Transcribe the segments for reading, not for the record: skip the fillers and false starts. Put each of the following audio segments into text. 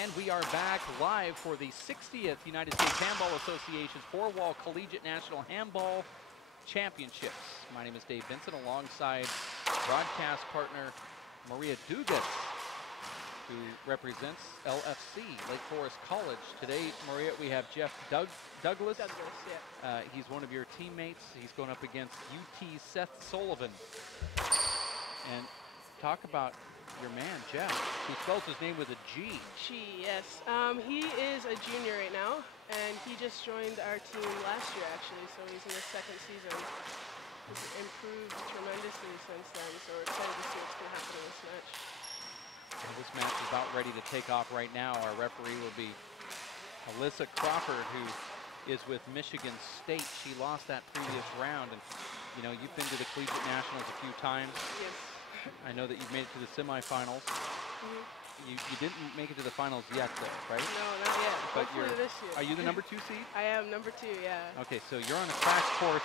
And we are back live for the 60th United States Handball Association's four-wall collegiate national handball championships. My name is Dave Vincent, alongside broadcast partner Maria Dugas, who represents LFC, Lake Forest College. Today, Maria, we have Jeff Douglas. Yeah. He's one of your teammates. He's going up against UT Seth Sullivan. And talk about your man, Jeff, who spells his name with a G. G, yes. He is a junior right now, and he just joined our team last year, actually, so he's in his second season. He's improved tremendously since then, so we're excited to see what's going to happen in this match. And this match is about ready to take off right now. Our referee will be Alyssa Crawford, who is with Michigan State. She lost that previous round, and you know, you've been to the Collegiate Nationals a few times. Yes. I know that you've made it to the semifinals. Mm-hmm. You didn't make it to the finals yet, though, right? No, not yet. But hopefully this year. Are you the number 2 seed? I am number 2, yeah. Okay, so you're on a crash course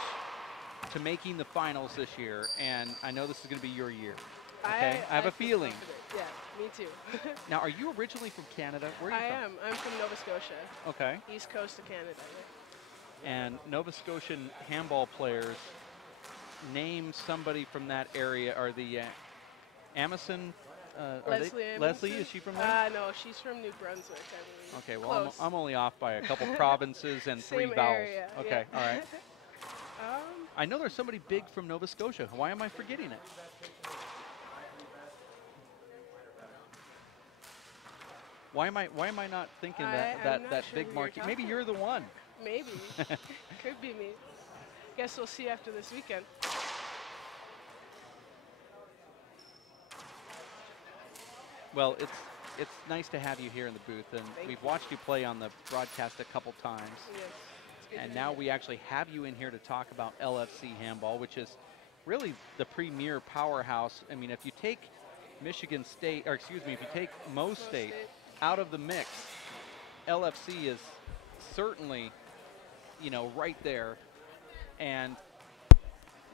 to making the finals this year, and I know this is going to be your year. Okay, I have a feeling. Confident. Yeah, me too. Now, are you originally from Canada? Where are you from? I am. I'm from Nova Scotia. Okay. East coast of Canada. And Nova Scotian handball players, name somebody from that area. Are the Amazon? Leslie, is she from there? No, she's from New Brunswick, I believe. Okay, well, I'm only off by a couple provinces and Same 3 vowels. area, Okay, yeah. all right. I know there's somebody big from Nova Scotia. Why am I forgetting it? Why am I not thinking that big marquee? Maybe you're the one. Maybe. Could be me. Guess we'll see after this weekend. Well, it's nice to have you here in the booth, and we've watched you play on the broadcast a couple times. Yes, and now we actually have you in here to talk about LFC handball, which is really the premier powerhouse. I mean, if you take Michigan State, or excuse me, if you take Mo State out of the mix, LFC is certainly, you know, right there, and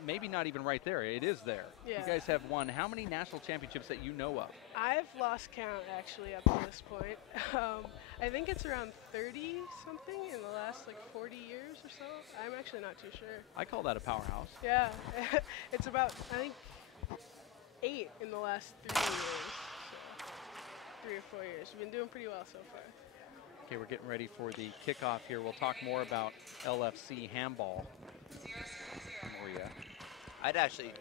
maybe not even right there. It is there. Yeah. You guys have won how many national championships that you know of? I've lost count, actually, up to this point. I think it's around 30-something in the last, like, 40 years or so. I'm actually not too sure. I call that a powerhouse. Yeah. It's about, I think, 8 in the last 3 years. So 3 or 4 years. We've been doing pretty well so far. Okay, we're getting ready for the kickoff here. We'll talk more about LFC handball. Maria. I'd actually,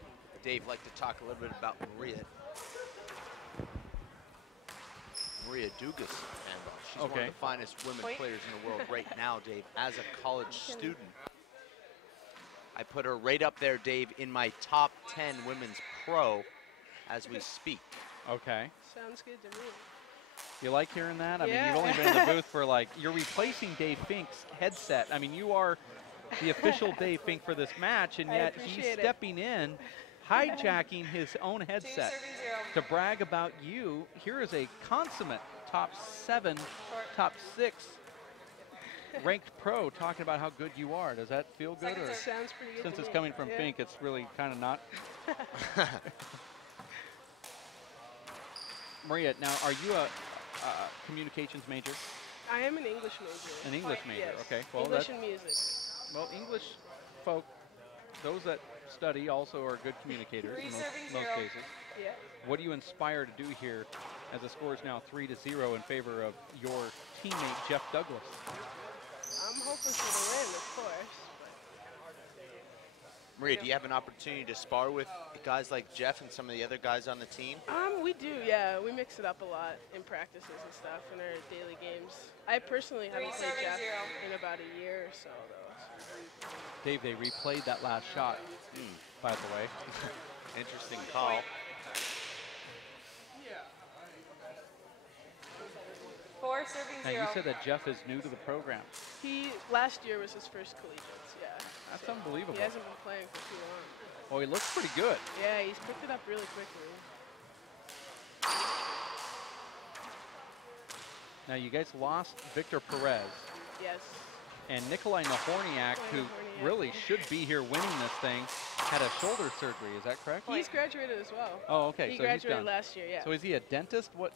Dave, like to talk a little bit about Maria Dugas handball. She's one of the finest women players in the world right now, Dave, as a college student. I put her right up there, Dave, in my top 10 women's pro as we speak. Okay. Sounds good to me. You like hearing that? I mean, you've only been in the booth for you're replacing Dave Fink's headset. I mean, you are the official Dave Fink for this match, and yet he's stepping in, hijacking his own headset to brag about you. Here is a consummate top 7, top 6 ranked pro talking about how good you are. Does that feel good? Or sounds pretty good. Since it's coming from Fink, it's really kind of not. Maria, now are you a communications major? I am an English major. An English major, yes. okay. Well, English and music. Well, English folk, those that study also are good communicators in most cases. Yeah. What do you inspire to do here as the score is now 3-0 in favor of your teammate, Jeff Douglas? I'm hoping for the win, of course. Maria, do you have an opportunity to spar with guys like Jeff and some of the other guys on the team? We do, yeah. We mix it up a lot in practices and stuff in our daily games. I personally haven't played Jeff in about a year or so, though. Dave, they replayed that last shot, by the way. Interesting call. And you said that Jeff is new to the program. Last year was his first collegiates, yeah. That's unbelievable. He hasn't been playing for too long. Oh, he looks pretty good. Yeah, he's picked it up really quickly. Now, you guys lost Victor Perez. Yes. And Nikolai Nahorniak, who really should be here winning this thing, had a shoulder surgery. Is that correct? He's graduated as well. Oh, okay. He so graduated he's done. last year, yeah. So is he a dentist? What?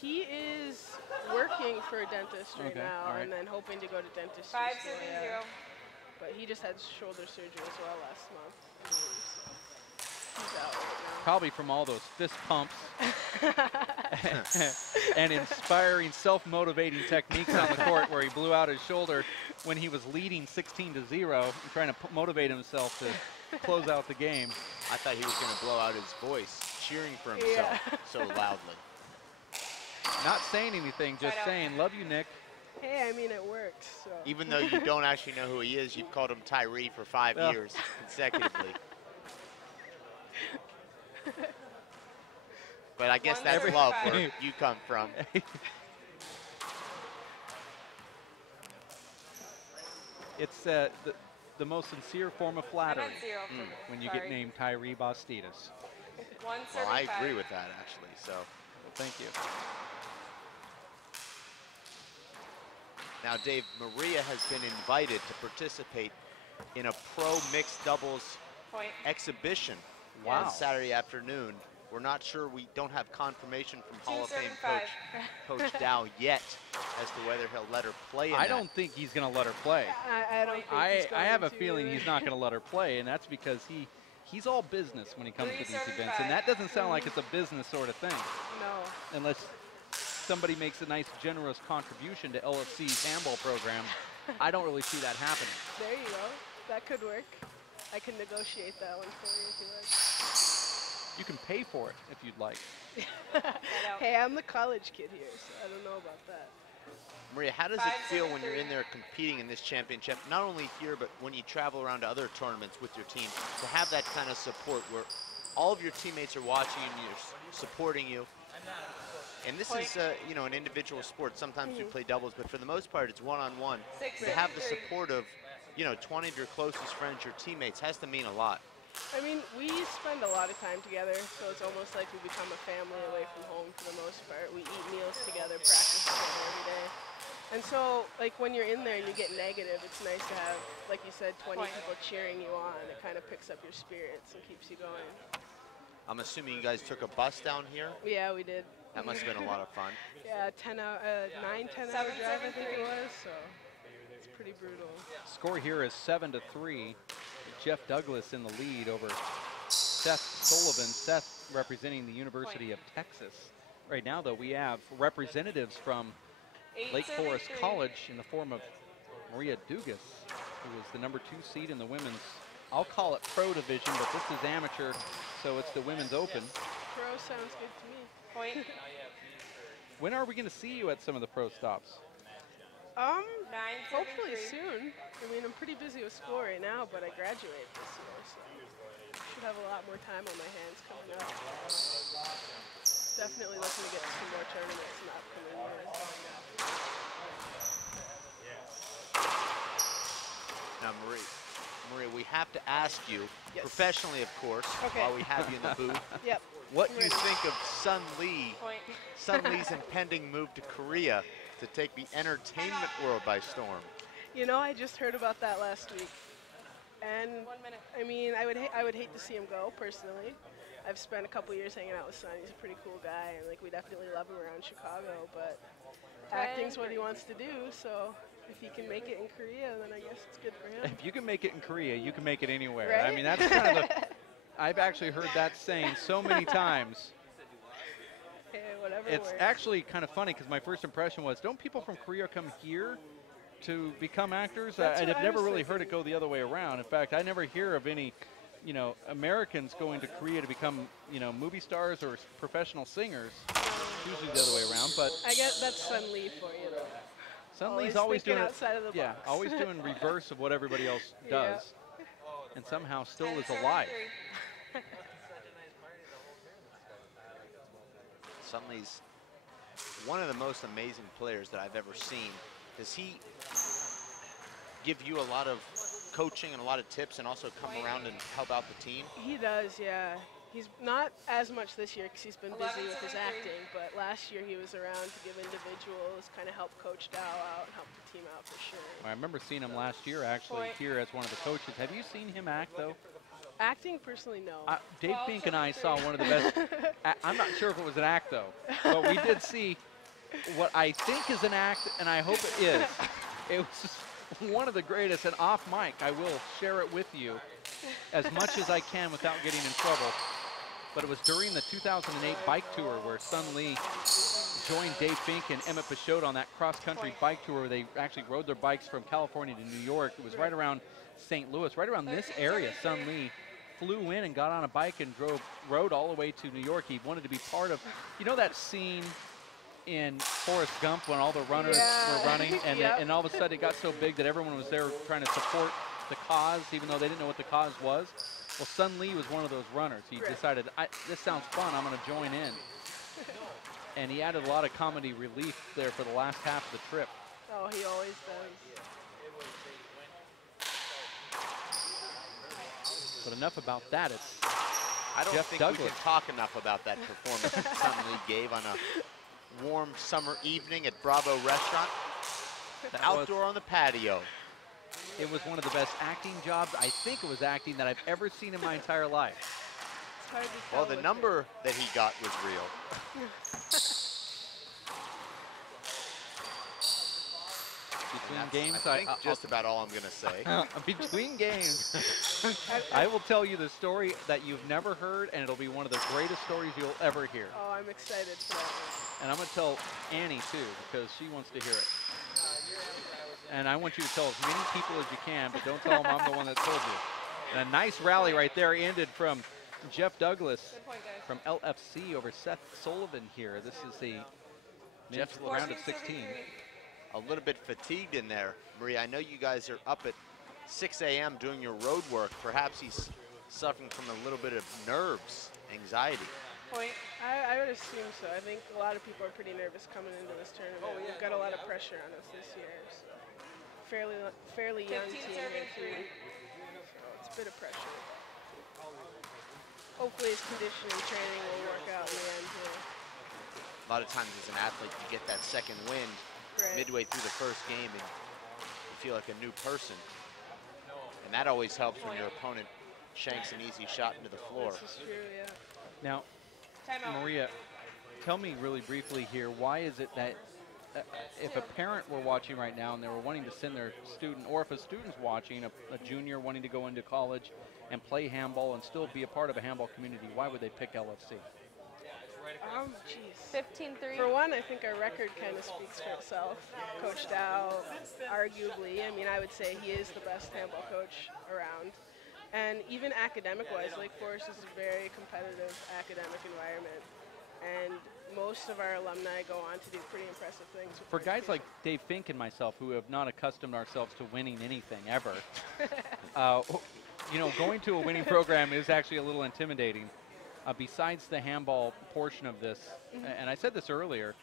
He is working for a dentist right now, and then hoping to go to dentistry school. Yeah. But he just had shoulder surgery as well last month. He's out right now. Probably from all those fist pumps and inspiring, self-motivating techniques on the court where he blew out his shoulder when he was leading 16-0 and trying to motivate himself to close out the game. I thought he was going to blow out his voice, cheering for himself so loudly. Not saying anything, just saying, love you, Nick. Hey, I mean, it works. So. Even though you don't actually know who he is, you've called him Tyree for 5 years consecutively. But I guess that's love where you come from. It's the most sincere form of flattery when you get named Tyree Bastidas. Well, I agree with that, actually, so. Well, thank you. Now, Dave, Maria has been invited to participate in a pro mixed doubles exhibition on Saturday afternoon. We're not sure, we don't have confirmation from Hall of Fame Coach Dow yet as to whether he'll let her play in I don't think he's going to let her play. I don't think I have a feeling he's not going to let her play, and that's because he's all business when he comes to these events, and that doesn't sound like it's a business sort of thing. No. Unless somebody makes a nice, generous contribution to LFC's handball program, I don't really see that happening. There you go. That could work. I can negotiate that one for you if you like. You can pay for it if you'd like. Hey, I'm the college kid here, so I don't know about that. Maria, how does it feel when you're in there competing in this championship, not only here, but when you travel around to other tournaments with your team, to have that kind of support where all of your teammates are watching and you're supporting you? And this is, you know, an individual sport. Sometimes you play doubles, but for the most part, it's one-on-one. To have the support of, you know, 20 of your closest friends, your teammates, has to mean a lot. I mean, we spend a lot of time together, so it's almost like we become a family away from home for the most part. We eat meals together, practice together every day. And so, like, when you're in there and you get negative, it's nice to have, like you said, 20 people cheering you on. It kind of picks up your spirits and keeps you going. I'm assuming you guys took a bus down here? Yeah, we did. That must have been a lot of fun. Yeah, 10 hour drive, I think it was, so it's pretty brutal. Score here is 7-3. Jeff Douglas in the lead over Seth Sullivan. Seth representing the University of Texas. Right now, though, we have representatives from Lake Forest College in the form of Maria Dugas, who is the #2 seed in the women's, I'll call it pro division, but this is amateur, so it's the women's open. Pro sounds good to me. When are we going to see you at some of the pro stops? Hopefully soon. I mean, I'm pretty busy with school right now, but I graduate this year, so should have a lot more time on my hands coming up. Definitely looking to get to some more tournaments in the upcoming years. Now, Maria, we have to ask you, professionally, of course, while we have you in the booth, what you think of Sun Lee, Sun Lee's impending move to Korea to take the entertainment world by storm. You know, I just heard about that last week, and I mean, I would hate to see him go personally. I've spent a couple years hanging out with Sun. He's a pretty cool guy, and like we definitely love him around Chicago. But acting's what he wants to do, so if he can make it in Korea, then I guess it's good for him. If you can make it in Korea, you can make it anywhere. Right? I mean, that's kind of I've actually heard that saying so many times. Hey, whatever It's works. actually kind of funny because my first impression was, don't people from Korea come here to become actors? That's I've what I never was really thinking. heard it go the other way around. In fact, I never hear of any, you know, Americans going to Korea to become, you know, movie stars or professional singers. Usually the other way around, but I guess that's Sun Lee for you, though. Sun Lee's always doing outside of the yeah, box. always doing reverse of what everybody else does, and somehow still is alive. Sun Lee's one of the most amazing players that I've ever seen. Does he give you a lot of coaching and a lot of tips and also come around and help out the team? He does, yeah. He's not as much this year because he's been busy with his acting, but last year he was around to give individuals, kind of help Coach Dow out and help the team out for sure. I remember seeing him last year actually here as one of the coaches. Have you seen him act though? Acting, personally, no. Dave Fink and I saw one of the best. I'm not sure if it was an act though, but we did see what I think is an act, and I hope it is. It was one of the greatest, and off mic, I will share it with you as much as I can without getting in trouble. But it was during the 2008 bike tour where Sun Lee joined Dave Fink and Emmett Peixoto on that cross-country bike tour where they actually rode their bikes from California to New York. It was right around St. Louis, right around this area. Sun Lee flew in and got on a bike and rode all the way to New York. He wanted to be part of, you know that scene in Forrest Gump when all the runners were running and, and all of a sudden it got so big that everyone was there trying to support the cause even though they didn't know what the cause was? Well, Sun Lee was one of those runners. He decided, this sounds fun, I'm going to join in. And he added a lot of comedy relief there for the last half of the trip. Oh, he always does. But enough about that. It's I don't Jeff think Douglas. we can talk enough about that performance that Sun Lee gave on a warm summer evening at Bravo Restaurant. The outdoor on the patio. It was one of the best acting jobs, I think it was acting, that I've ever seen in my entire life. It's hard to tell. Well, the number that he got was real. Between games, I think just about all I'm going to say. Between games, I will tell you the story that you've never heard, and it'll be one of the greatest stories you'll ever hear. Oh, I'm excited for that one. And I'm going to tell Annie, too, because she wants to hear it. And I want you to tell as many people as you can, but don't tell them I'm the one that told you. And a nice rally right there ended from Jeff Douglas from LFC over Seth Sullivan here. This is the round of 16. A little bit fatigued in there. Maria, I know you guys are up at 6 a.m. doing your road work. Perhaps he's suffering from a little bit of nerves, anxiety. Point. I would assume so. I think a lot of people are pretty nervous coming into this tournament. We've got a lot of pressure on us this year. So fairly young team here too. So it's a bit of pressure. Hopefully his conditioning training will work out in the end here. A lot of times as an athlete, you get that second wind midway through the first game and you feel like a new person. And that always helps when your opponent shanks an easy shot into the floor. This is true, yeah. Now, Maria, tell me really briefly here, why is it that if a parent were watching right now and they were wanting to send their student, or if a student's watching, a junior wanting to go into college and play handball and still be a part of a handball community, why would they pick LFC? Geez. 15-3. For one, I think our record kind of speaks for itself. Coach Dow, arguably, I mean, I would say he is the best handball coach around. And even academic-wise, Lake Forest is a very competitive academic environment. And most of our alumni go on to do pretty impressive things. For guys like Dave Fink and myself who have not accustomed ourselves to winning anything ever, you know, going to a winning program is actually a little intimidating. Besides the handball portion of this, and I said this earlier,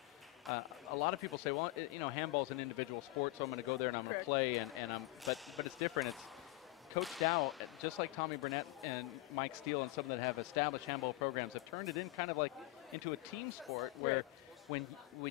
a lot of people say, well, you know, handball is an individual sport, so I'm going to go there and I'm going to play, but it's different. It's Coach Dow, just like Tommy Burnett and Mike Steele and some that have established handball programs, have turned it in kind of like into a team sport where when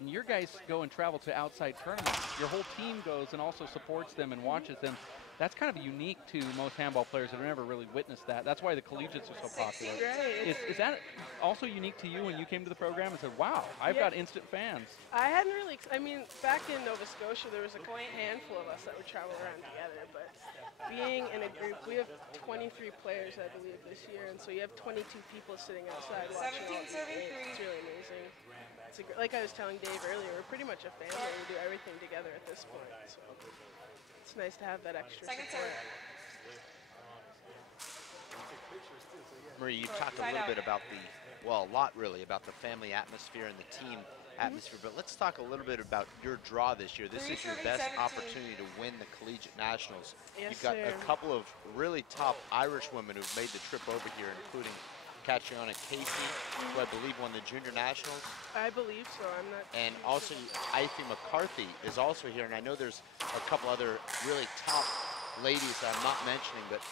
your guys go and travel to outside tournaments, your whole team goes and also supports them and watches them. That's kind of unique to most handball players that have never really witnessed that. That's why the collegiates are so popular. Right. Is that also unique to you when you came to the program and said, wow, I've got instant fans? I hadn't really, I mean, back in Nova Scotia, there was a handful of us that would travel around together, but being in a group, we have 23 players, I believe, this year, and so you have 22 people sitting outside watching all these games. It's really amazing. It's like I was telling Dave earlier, we're pretty much a family. We do everything together at this point, so it's nice to have that extra support. Marie, you talked a little bit about the, well, a lot really, about the family atmosphere and the team atmosphere, but let's talk a little bit about your draw this year. This is your best opportunity to win the Collegiate Nationals. Yes, You've got sir. a couple of really top Irish women who've made the trip over here, including Catriona Casey, who I believe won the Junior Nationals. I believe so. I'm not. And also Ivy McCarthy is also here, and I know there's a couple other really top ladies that I'm not mentioning, but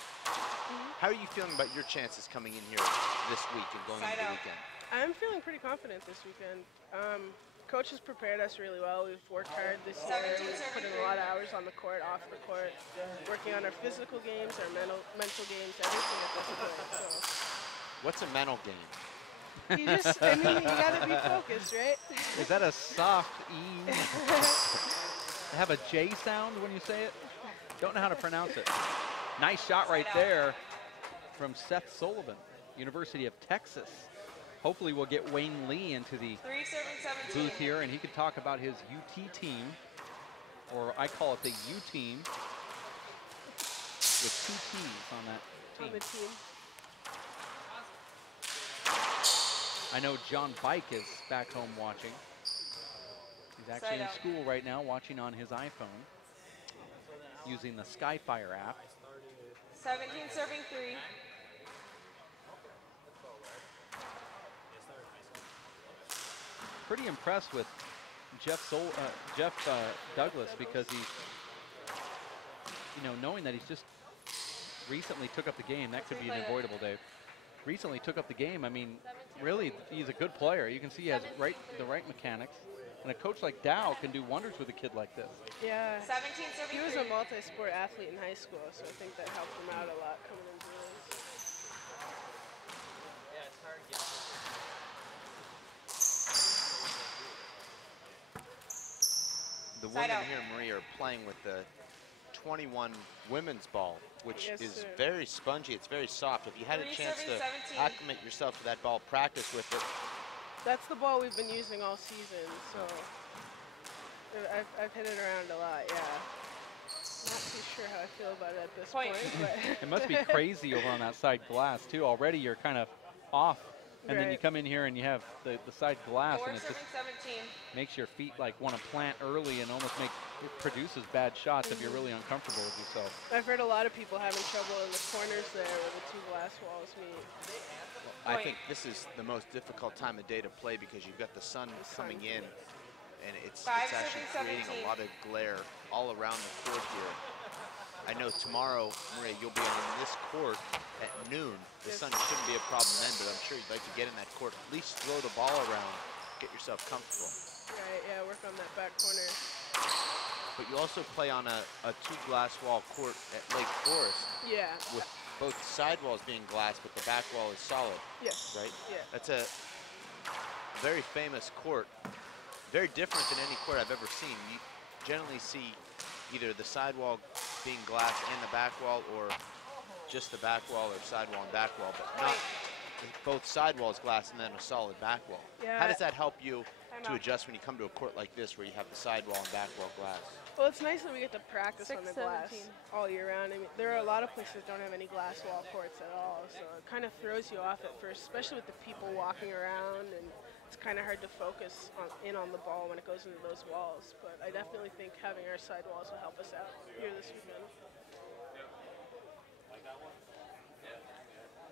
how are you feeling about your chances coming in here this week and going into the weekend? I'm feeling pretty confident this weekend. Coach has prepared us really well. We've worked hard this year. We've put in a lot of hours on the court, off the court, working on our physical games, our mental games, everything at this point. So. What's a mental game? You just, I mean, you gotta be focused, right? Is that a soft E? Have a J sound when you say it? Don't know how to pronounce it. Nice shot right there from Seth Sullivan, University of Texas. Hopefully we'll get Wayne Lee into the booth here, and he could talk about his UT team, or I call it the U team, with 2 T's on that team. On the team. I know John Bike is back home watching. He's actually in school right now, watching on his iPhone, using the Skyfire app. 17 serving 3. Pretty impressed with Jeff Douglas, because he, knowing that he's just recently took up the game. That could be an avoidable, Dave. Recently took up the game. I mean, really, he's a good player. You can see he has the right mechanics. And a coach like Dow can do wonders with a kid like this. Yeah. 17 serving. He was a multi-sport athlete in high school, so I think that helped him out a lot coming into this. The women here, Marie, are playing with the 21 women's ball, which is very spongy. It's very soft. If you had a chance to acclimate yourself to that ball, practice with it. That's the ball we've been using all season, so I've hit it around a lot, yeah. Not too sure how I feel about it at this point, but it must be crazy over on that side glass, too. Already you're kind of off, and then you come in here and you have the side glass, and it just makes your feet like want to plant early and almost it produces bad shots if you're really uncomfortable with yourself. I've heard a lot of people having trouble in the corners there where the 2 glass walls meet. Well, I think this is the most difficult time of day to play because you've got the sun coming in, and it's actually creating a lot of glare all around the court here. I know tomorrow, Maria, you'll be on this court at noon. The sun shouldn't be a problem then, but I'm sure you'd like to get in that court, at least throw the ball around, get yourself comfortable. Right, yeah, work on that back corner. But you also play on a 2 glass wall court at Lake Forest. Yeah. With both sidewalls being glass, but the back wall is solid. Yes. Right? Yeah. That's a very famous court. Very different than any court I've ever seen. You generally see either the sidewall being glass and the back wall, or just the back wall or sidewall and back wall, but not both sidewalls glass and then a solid back wall. Yeah. How does that help you to adjust when you come to a court like this where you have the sidewall and back wall glass? Well, it's nice that we get to practice on the glass all year round. I mean, there are a lot of places that don't have any glass wall courts at all, so it kind of throws you off at first, especially with the people walking around, and it's kind of hard to focus in on the ball when it goes into those walls. But I definitely think having our side walls will help us out here this weekend.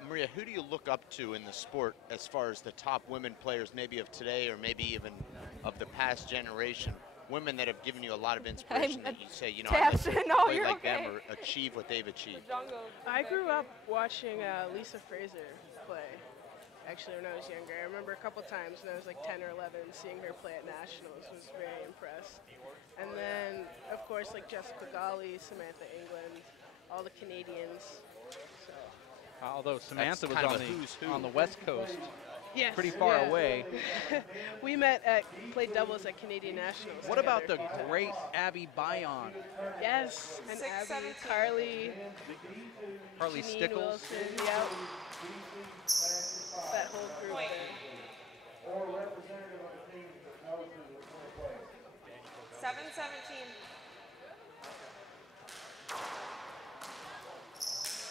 Maria, who do you look up to in the sport as far as the top women players, maybe of today or maybe even of the past generation? Women that have given you a lot of inspiration that you say, you know, I'd like to play like them or achieve what they've achieved. I grew up watching Lisa Fraser play, actually, when I was younger. I remember a couple times when I was like 10 or 11, seeing her play at Nationals. Was very impressed. And then, of course, like Jessica Golly, Samantha England, all the Canadians. So. Although Samantha was on the West Coast. Yes, pretty far away. We played doubles at Canadian Nationals. What about the great Abby Bayon? Yes, and Abby, Carly Stickles. Wilson, yep. That whole group there. 7-17.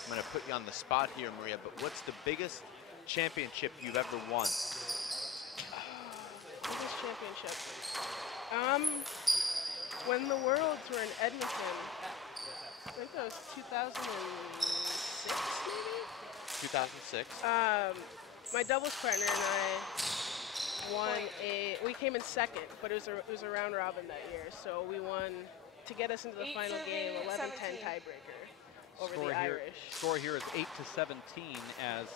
I'm going to put you on the spot here, Maria, but what's the biggest championship you've ever won? Biggest championship? When the Worlds were in Edmonton, I think that was 2006, maybe? 2006. My doubles partner and I won we came in second, but it was a round robin that year, so we won to get us into the final game, 11-10 tiebreaker over the Irish. Score here is 8-17 as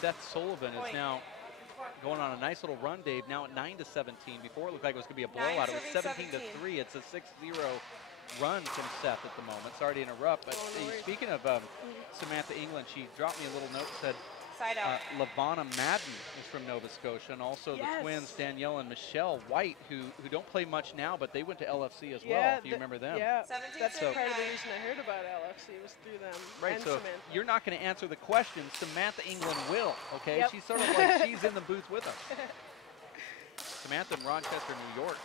Seth Sullivan is now going on a nice little run, Dave, now at 9-17. Before it looked like it was going to be a blowout. It was 17-3. It's a 6-0 run from Seth at the moment. Sorry to interrupt, but speaking of Samantha England, she dropped me a little note, said Side out. Lavana Madden is from Nova Scotia, and also the twins Danielle and Michelle White, who don't play much now, but they went to LFC as well. If you remember them. Yeah, 17 that's serving part of the 9. reason I heard about LFC was through them. Right, and so Samantha. you're not going to answer the question. Samantha England will, okay? Yep. She's sort of like she's in the booth with us. Samantha in Rochester, New York.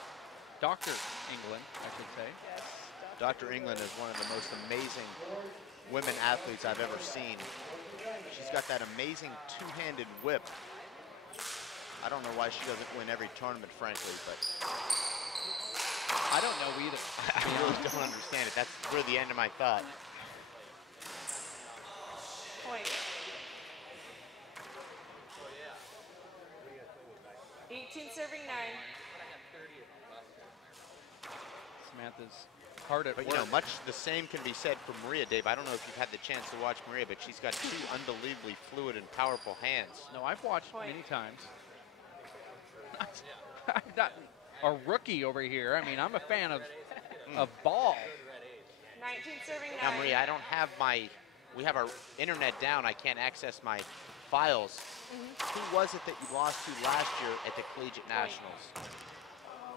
Dr. England, I should say. Yes, Dr. England is one of the most amazing women athletes I've ever seen. She's got that amazing two-handed whip. I don't know why she doesn't win every tournament, frankly, but I don't know either. I really don't understand it. That's really the end of my thought. Point. 18 serving 9. Samantha's hard at But work. you know, much the same can be said for Maria, Dave. I don't know if you've had the chance to watch Maria, but she's got two unbelievably fluid and powerful hands. No, I've watched many times. I'm not a rookie over here. I mean, I'm a fan of ball. 19 serving 9. Now, Maria, I don't have we have our internet down. I can't access my files. Who was it that you lost to last year at the Collegiate Nationals?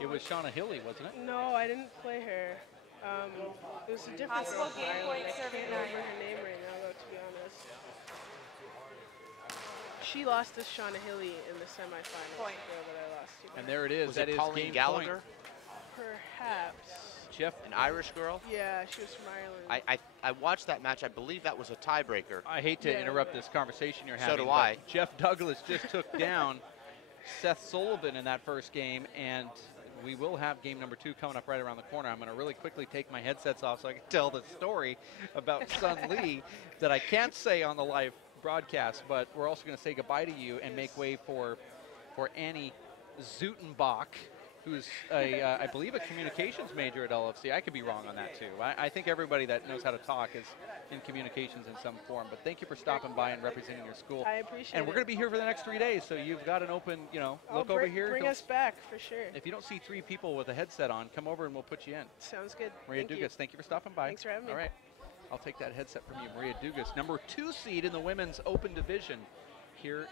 It was Shauna Hilly, wasn't it? No, I didn't play her. It was a different Possible girl from game Ireland. point I can't serving remember 9. her name right now, though, to be honest. She lost to Shauna Hilly in the semifinals. Point. The girl that I lost to. And there it is. Was That it is Pauline game Gallagher? point. Perhaps. Jeff, An Irish girl? Yeah, she was from Ireland. I watched that match. I believe that was a tiebreaker. I hate to interrupt this conversation you're having. So do but I. Jeff Douglas just took down Seth Sullivan in that first game, and we will have game number 2 coming up right around the corner. I'm going to really quickly take my headsets off so I can tell the story about Sun Lee that I can't say on the live broadcast, but we're also going to say goodbye to you and make way for Annie Zutenbach, who's I believe a communications major at LFC. I could be wrong on that too. I think everybody that knows how to talk is in communications in some form. But thank you for stopping by and representing your school. I appreciate it. And we're going to be here for the next 3 days, so you've got an open, look over here. Bring us back for sure. If you don't see 3 people with a headset on, come over and we'll put you in. Sounds good. Maria Dugas, thank you for stopping by. Thanks for having me. All right, I'll take that headset from you, Maria Dugas, number 2 seed in the women's open division here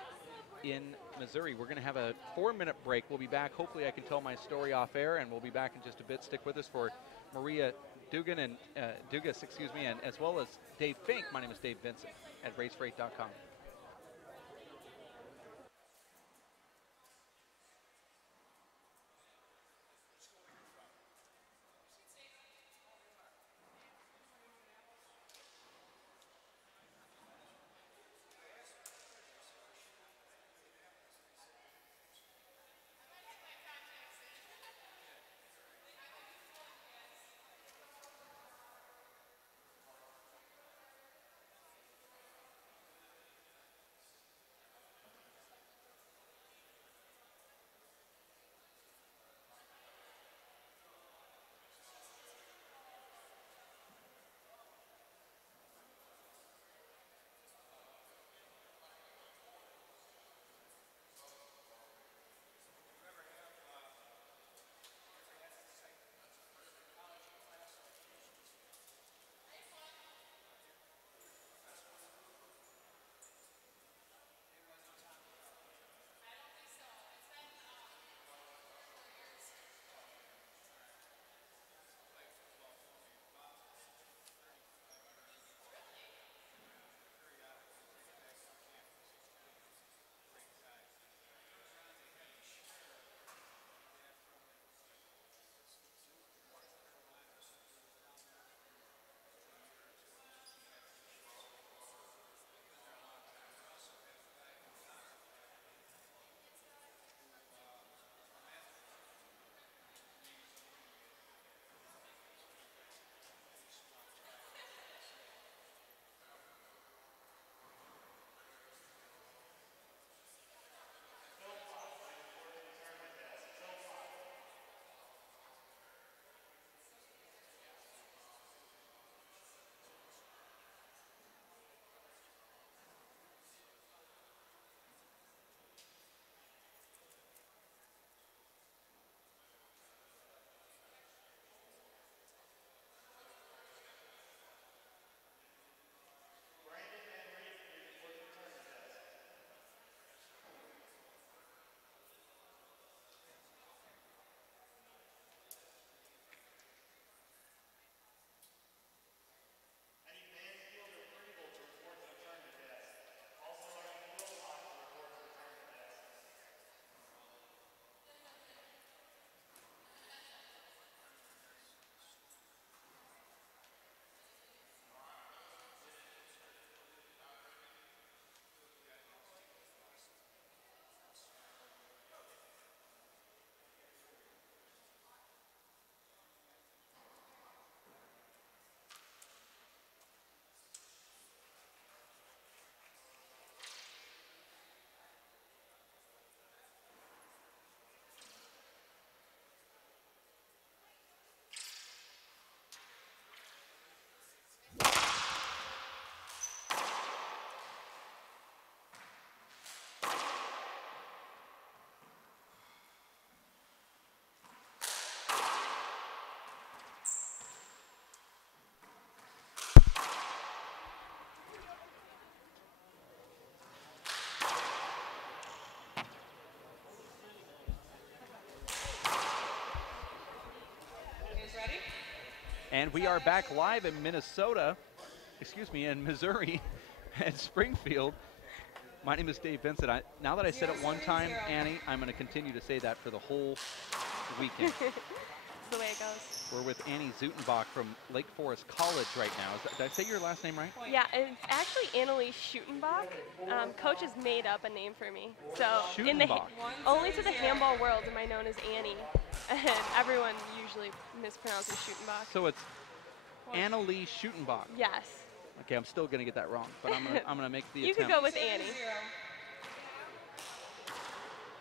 in Missouri. We're going to have a 4-minute break. We'll be back. Hopefully I can tell my story off air, and we'll be back in just a bit. Stick with us for Maria Dugas, and as well as Dave Fink. My name is Dave Vincent at racefreight.com. And we are back live in Minnesota, in Missouri at Springfield. My name is Dave Vincent. Now that I said it one time, Annie, I'm going to continue to say that for the whole weekend. That's the way it goes. We're with Annie Zutenbach from Lake Forest College right now. Did I say your last name right? Yeah, it's actually Annalise Schutenbach. Coach has made up a name for me. So only to the handball world am I known as Annie. And everyone usually mispronounces Schutenbach. So it's Annalise Schutenbach. Yes. Okay, I'm still gonna get that wrong, but I'm gonna make the you attempt. could go with Annie.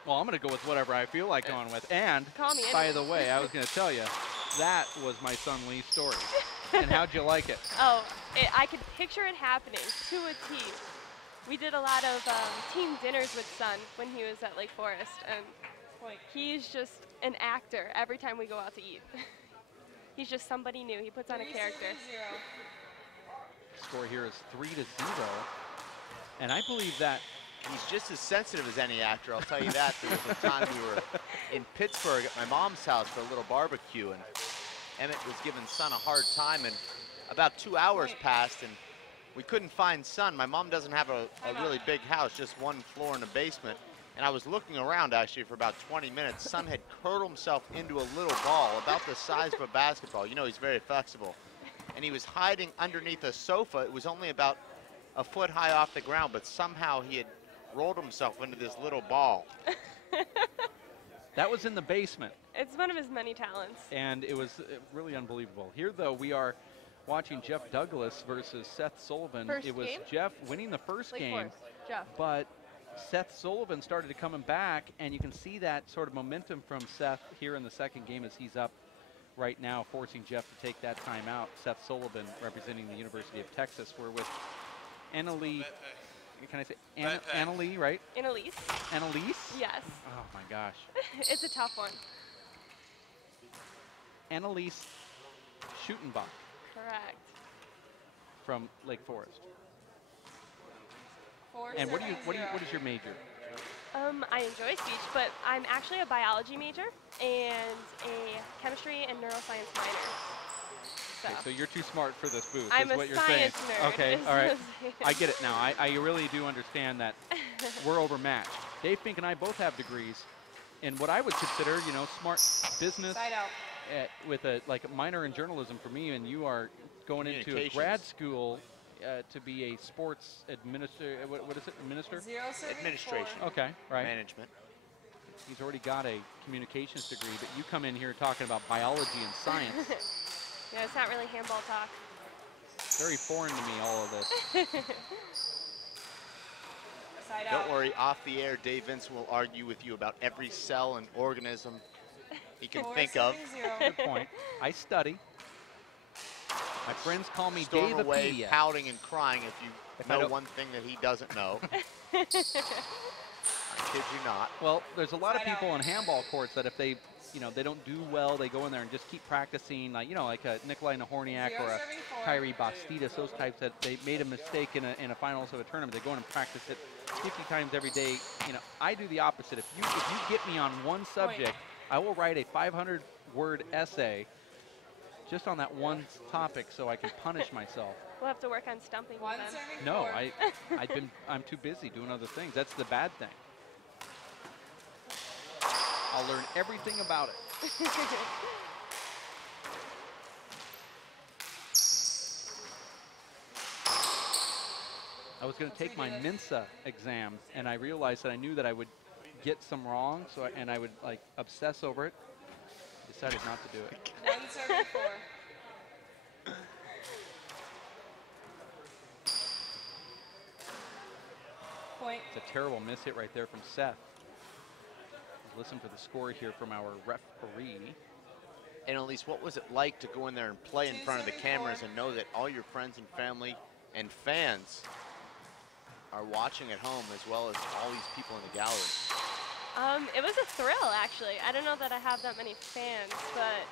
Well, I'm gonna go with whatever I feel like going with. And Call me by the way, I was gonna tell you, that was my son Lee's story. And how'd you like it? Oh, I could picture it happening to a T. We did a lot of team dinners with Son when he was at Lake Forest, and he's just an actor every time we go out to eat. He's just somebody new. He puts on a character. Score here is 3-0. And I believe that he's just as sensitive as any actor, I'll tell you that. There was a time we were in Pittsburgh at my mom's house for a little barbecue, and Emmett was giving Son a hard time, and about 2 hours passed, and we couldn't find Son. My mom doesn't have a really big house, just one floor in the basement, and I was looking around actually for about 20 minutes. Son had curled himself into a little ball about the size of a basketball. You know, he's very flexible. And he was hiding underneath a sofa. It was only about a foot high off the ground, but somehow he had rolled himself into this little ball. that was in the basement. It's one of his many talents. And it was really unbelievable. Here, though, we are watching Jeff Douglas versus Seth Sullivan. It was Jeff winning the first game, but Seth Sullivan started coming back, and you can see that sort of momentum from Seth here in the second game as he's up right now, forcing Jeff to take that time out. Seth Sullivan representing the University of Texas. We're with Annalise, can I say Annalise, right? Annalise. Annalise? Yes. Oh my gosh. It's a tough one. Annalise Schutenbach. Correct. From Lake Forest. And what is your major? I enjoy speech, but I'm actually a biology major and a chemistry and neuroscience minor. Okay, so you're too smart for this booth, I'm is what a you're saying. science nerd. Okay, all right. I get it now. I really do understand that we're overmatched. Dave Fink and I both have degrees in what I would consider, you know, smart business with a minor in journalism for me, and you are going into a grad school to be a sports administrator. What is it? Administration. Okay, right. Management. He's already got a communications degree, but you come in here talking about biology and science. Yeah, it's not really handball talk. Very foreign to me, all of this. Don't worry, off the air, Dave Vincent will argue with you about every cell and organism he can think of. Good point. I study. My friends call me Storm Dave away, Apedia. pouting and crying if you know one thing that he doesn't know. I kid you not. Well, there's a lot of people on handball courts that if they, you know, they don't do well, they go in there and just keep practicing, like, you know, like a Nikolai Nahorniak or a Kyrie Bastidas, those types that they made a mistake in a finals of a tournament. They go in and practice it 50 times every day. You know, I do the opposite. If you get me on one subject, I will write a 500-word essay just on that one topic so I can punish myself. We'll have to work on stumping with them. No, I'm too busy doing other things. That's the bad thing. I'll learn everything about it. I was going to take my Mensa exams, and I realized that I knew that I would get some wrong, and I would like obsess over it. Decided not to do it. 174. Point. It's a terrible miss hit right there from Seth. Listen to the score here from our referee. And Elise, what was it like to go in there and play in front of the cameras and know that all your friends and family and fans are watching at home, as well as all these people in the gallery? It was a thrill, actually. I don't know that I have that many fans, but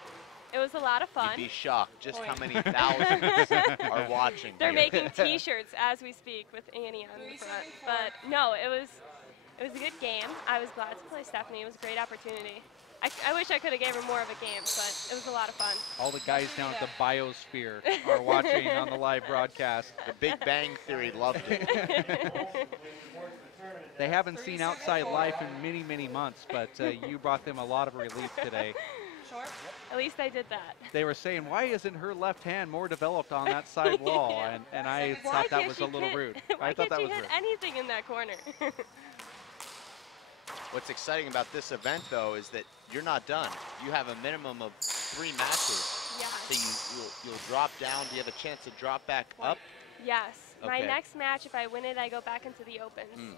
it was a lot of fun. You'd be shocked just how many thousands are watching. They're here. making T-shirts as we speak with Annie on the front. But no, it was a good game. I was glad to play Stephanie. It was a great opportunity. I wish I could have gave her more of a game, but it was a lot of fun. All the guys down at the Biosphere are watching on the live broadcast. The Big Bang Theory loved it. They haven't seen outside life in many, many months, but you brought them a lot of relief today. Short. At least I did that. They were saying, why isn't her left hand more developed on that side wall? And I thought that was a little rude. Why I thought can't that you was hit rude. anything in that corner? What's exciting about this event, though, is that you're not done. You have a minimum of 3 matches. Yeah. So you'll drop down. Do you have a chance to drop back up? Yes. My Okay. next match, if I win it, I go back into the Opens.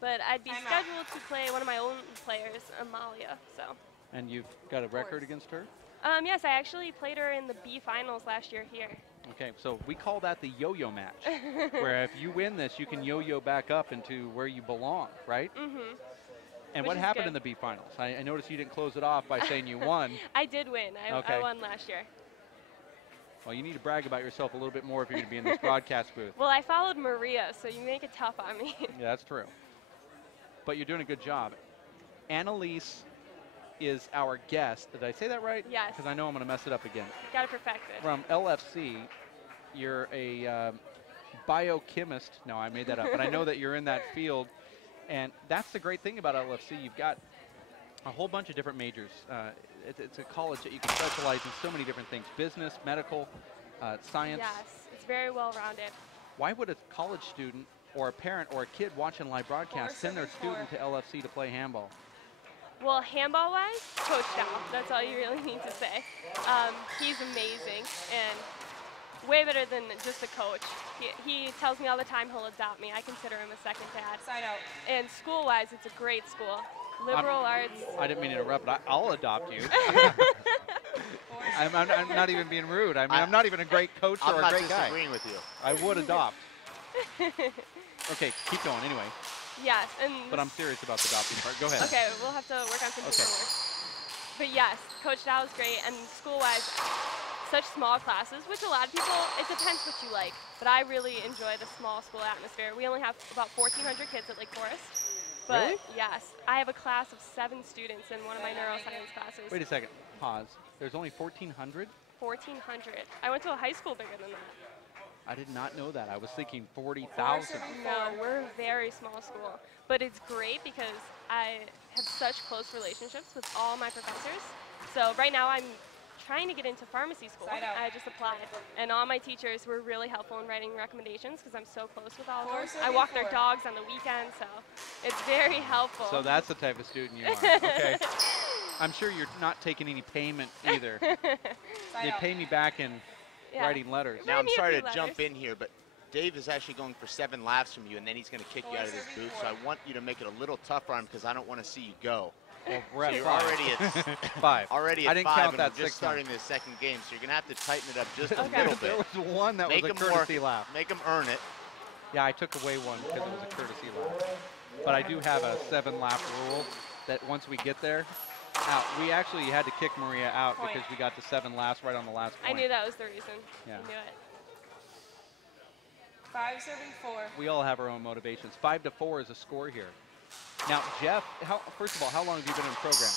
But I'd be scheduled to play one of my own players, Amalia. So. And you've got a record against her? Yes, I actually played her in the B finals last year here. Okay, so we call that the yo-yo match, where if you win this, you can yo-yo back up into where you belong, right? Mm-hmm. And Which what is happened good. in the B finals? I noticed you didn't close it off by saying you won. I did win. Okay. I won last year. Well, you need to brag about yourself a little bit more if you're going to be in this broadcast booth. Well, I followed Maria, so you make it tough on me. Yeah, that's true. But you're doing a good job. Annalise is our guest. Did I say that right? Yes. Because I know I'm going to mess it up again. Gotta perfect it. From LFC, you're a biochemist. No, I made that up. But I know that you're in that field. And that's the great thing about LFC. You've got a whole bunch of different majors. It's a college that you can specialize in so many different things. Business, medical, science. Yes, it's very well-rounded. Why would a college student or a parent or a kid watching live broadcast send their student to LFC to play handball? Well, handball-wise, Coach Dow. That's all you really need to say. He's amazing and way better than just a coach. He tells me all the time he'll adopt me. I consider him a second dad. Side out. And school-wise, it's a great school. Liberal arts. I didn't mean to interrupt, but I'll adopt you. I'm not even being rude. I mean, I'm not even a great coach or a great guy. I'm not disagreeing with you. I would adopt. Okay, keep going anyway. Yes, and But I'm serious about the adopting part. Go ahead. okay, we'll have to work on some homework. But yes, Coach Dow is great, and school-wise, such small classes, which a lot of people, it depends what you like. But I really enjoy the small school atmosphere. We only have about 1,400 kids at Lake Forest. But Really? yes, I have a class of 7 students in one of my neuroscience classes. Wait a second. Pause. There's only 1,400? 1,400. I went to a high school bigger than that. I did not know that. I was thinking 40,000. No, we're a very small school. But it's great because I have such close relationships with all my professors. So right now I'm trying to get into pharmacy school. I just applied. And all my teachers were really helpful in writing recommendations because I'm so close with all of them. I walk their dogs on the weekends, so it's very helpful. So that's the type of student you are. Okay. I'm sure you're not taking any payment either. You pay me back in writing letters. Now, I'm sorry to jump in here, but Dave is actually going for 7 laughs from you, and then he's going to kick you out of this booth. So I want you to make it a little tougher on him because I don't want to see you go. Well, we're at you're 5. already at 5. Already at I didn't 5, count and that we're just 6 starting the second game, so you're going to have to tighten it up just a Okay. little There bit. was one that was a courtesy laugh. Make him earn it. Yeah, I took away one because it was a courtesy laugh. But I do have a 7-lap rule that once we get there. Now, we actually had to kick Maria out because we got to 7 laughs right on the last point. I knew that was the reason. Yeah. I knew it. 5 serving 4. We all have our own motivations. 5-4 is a score here. Now, Jeff, first of all, how long have you been in the program?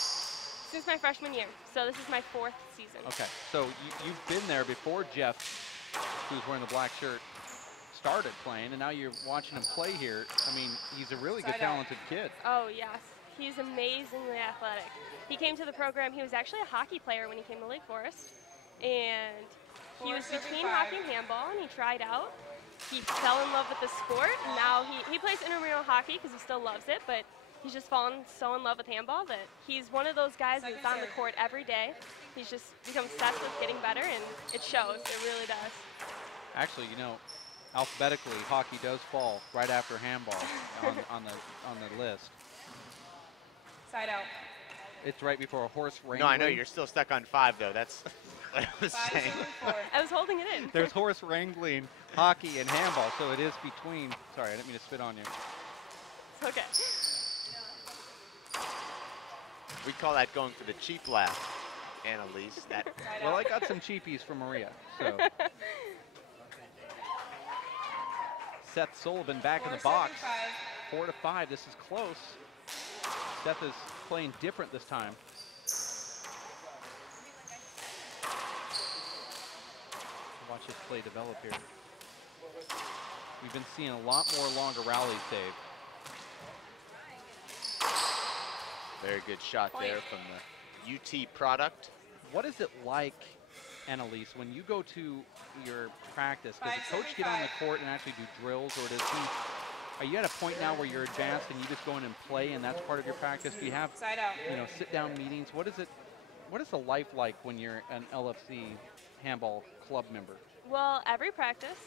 Since my freshman year, so this is my 4th season. Okay, so you've been there before Jeff, who's wearing the black shirt, started playing, and now you're watching him play here. I mean, he's a really good, talented kid. Oh, yes. He's amazingly athletic. He came to the program. He was actually a hockey player when he came to Lake Forest, and he was between hockey and handball, and he tried out. He fell in love with the sport, and now he plays intramural hockey because he still loves it, but he's just fallen so in love with handball that he's one of those guys that's on the court every day. He's just become obsessed with getting better, and it shows. It really does. Actually, you know, alphabetically, hockey does fall right after handball on the list. Side out. It's right before a horse wrangling. No, I know. You're still stuck on 5, though. That's what I was saying. I was holding it in. There's horse wrangling, hockey, and handball, so it is between. Sorry, I didn't mean to spit on you. It's okay. We call that going for the cheap laugh, Annalise. That Well, I got some cheapies from Maria, so. Seth Sullivan back in the box. 4-5. This is close. Seth is playing different this time. this play develop here. We've been seeing a lot more longer rallies, Dave. Very good shot there from the UT product. What is it like, Annalise, when you go to your practice? Does the coach get on the court and actually do drills, or does he? Are you at a point now where you're advanced and you just go in and play, and that's part of your practice? Do you have, sit-down meetings? What is it? What is the life like when you're an LFC handball club member? Well, every practice,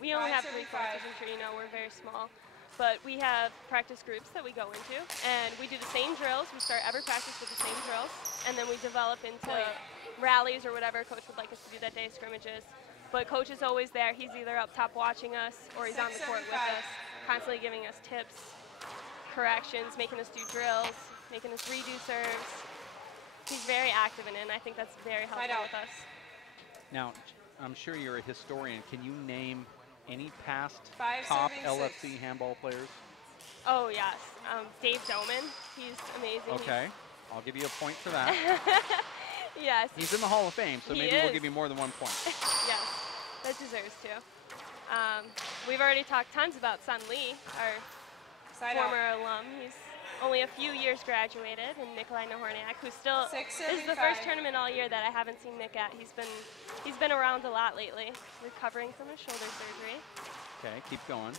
we only have 3 courses. I'm sure you know we're very small. But we have practice groups that we go into, and we do the same drills. We start every practice with the same drills, and then we develop into rallies or whatever coach would like us to do that day, scrimmages. But coach is always there. He's either up top watching us, or he's on the court with us, constantly giving us tips, corrections, making us do drills, making us redo serves. He's very active in it, and I think that's very helpful with us. Now, I'm sure you're a historian. Can you name any past top LFC handball players? Oh, yes. Dave Doman. He's amazing. Okay. I'll give you a point for that. Yes. He's in the Hall of Fame, so maybe we'll give you more than 1 point. Yes, that deserves to. We've already talked tons about Sun Lee, our former alum. He's only a few years graduated, and Nikolai Nahorniak, who still, this is the first tournament all year that I haven't seen Nick at. He's been around a lot lately, recovering from his shoulder surgery. Okay, keep going.